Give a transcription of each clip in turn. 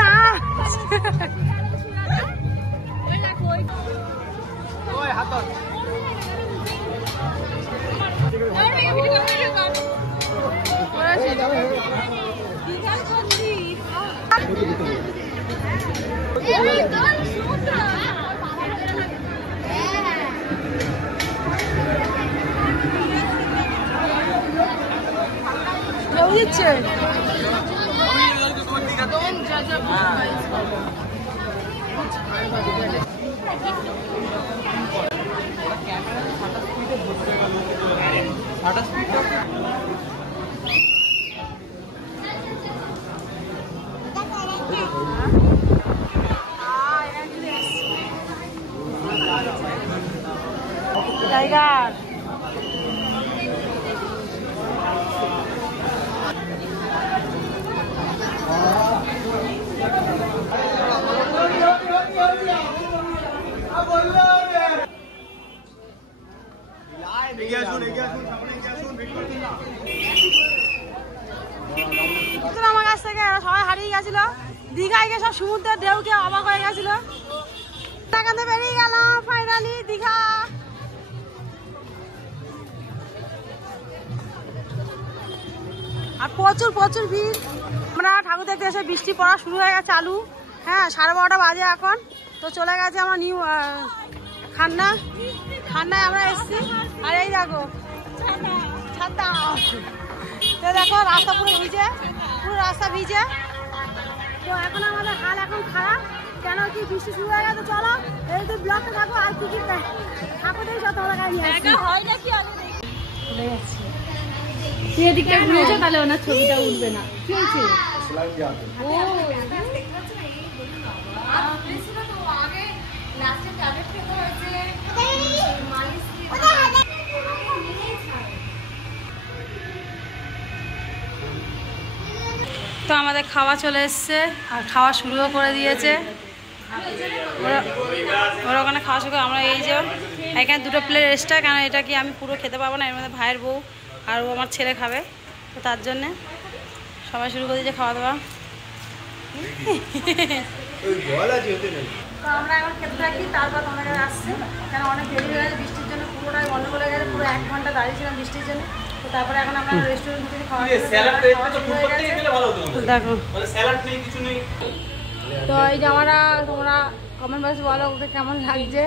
না দিচ্ছে টাইগার আমার কাছ থেকে সবাই হারিয়ে গেছিল দীঘায় গিয়ে সব সমুদ্রের ঢেউকে অবাক হয়ে গেছিল এখান থেকে বেরিয়ে গেলাম ফাইনালি দীঘা আর প্রচুর প্রচুর ভিড় আমরা ঠাকুর দেখতে এসে বৃষ্টি পড়া শুরু হয়ে গেছে চালু হ্যাঁ 12:30 বাজে এখন তো চলে গেছে আমার নিউ ঠান্ডায় আমরা এসেছি আর এই দেখো ছাতা তো দেখো রাস্তা পুরো রাস্তা ভিজে তো এখন আমাদের হাল এখন খারাপ কেন কি বৃষ্টি শুরু হয়ে গেছে চলো এই তো ব্লগটা থাকো আর কি ঠাকুরটাই যত হয় নাকি চলে যাচ্ছি তুই এদিকটা ঘুরেছো তাহলে ওনার ছবিটা উঠবে না কি হয়েছে তো আমাদের খাওয়া চলে এসছে আর খাওয়া শুরুও করে দিয়েছে ওরা ওখানে খাওয়া শুরু করে আমরা এই যে এখানে 2 প্লেট এক্সট্রা কেন এটা কি আমি পুরো খেতে পারবো না এর মধ্যে ভাইয়ের বউ আর ও আমার ছেলে খাবে তো তার জন্যে সবাই শুরু করে দিয়েছে খাওয়া দাওয়া তো আমরা এখন খেতে থাকি তারপর তোমাদের কাছে আসছে কেন অনেক দেরি হয়ে গেছে বৃষ্টির জন্য পুরোটাই বন্ধ করে গেছে পুরো 1 ঘন্টা দাঁড়িয়ে ছিলাম বৃষ্টির জন্য তো তারপরে এখন আমরা রেস্টুরেন্ট থেকে খাওয়া দেখো তো এই জামাটা তোমরা কমেন্ট বক্সে বলো ওকে কেমন লাগছে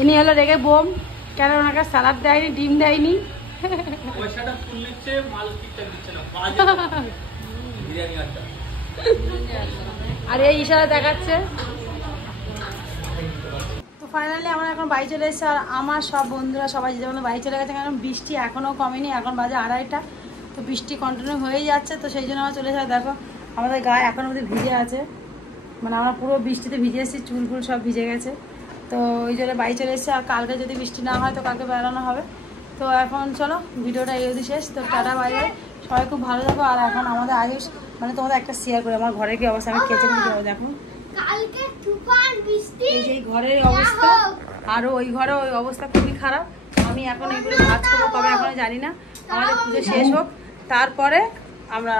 ইনি হলো রেগে বোম কেন ওনাকে স্যালাড দেয়নি ডিম দেয়নি আর এই ইশারা দেখাচ্ছে তো ফাইনালি আমরা এখন বাড়ি চলে এসেছি আর আমার সব বন্ধুরা সবাই যেমন বাড়ি চলে গেছে কারণ বৃষ্টি এখনও কমেনি এখন বাজে 2:30 তো বৃষ্টি কন্টিনিউ হয়েই যাচ্ছে তো সেই জন্য আমরা চলে এসে দেখো আমাদের গায়ে এখন অবধি ভিজে আছে মানে আমরা পুরো বৃষ্টিতে ভিজে এসেছি চুল ফুল সব ভিজে গেছে তো ওই জন্য বাড়ি চলে এসেছি আর কালকে যদি বৃষ্টি না হয় তো কালকে বেড়ানো হবে তো এখন চলো ভিডিওটা এই অবধি শেষ তো টাটা বাই বাই সবাই খুব ভালো থাকো আর এখন আমাদের আয়ুষ মানে তোমাদের একটা শেয়ার করে আমার ঘরে কি অবস্থা আমি কেচে নিয়ে দেখো কালকে তুফান বৃষ্টি এই ঘরের অবস্থা আর ওই ঘরে ওই অবস্থা খুবই খারাপ আমি এখন এগুলো কাজ করবো কবে এখনো জানি না আমাদের পুজো শেষ হোক তারপরে আমরা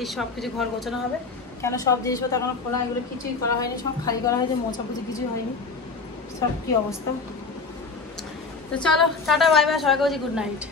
এই সব কিছু ঘর গোছানো হবে কেন সব জিনিসপত্র এখনো খোলা এগুলো কিছুই করা হয়নি সব খালি করা হয়েছে মোছা পুজি কিছুই হয়নি সব কি অবস্থা তো চলো টাটা বাই বাই সবাইকে বলছি গুড নাইট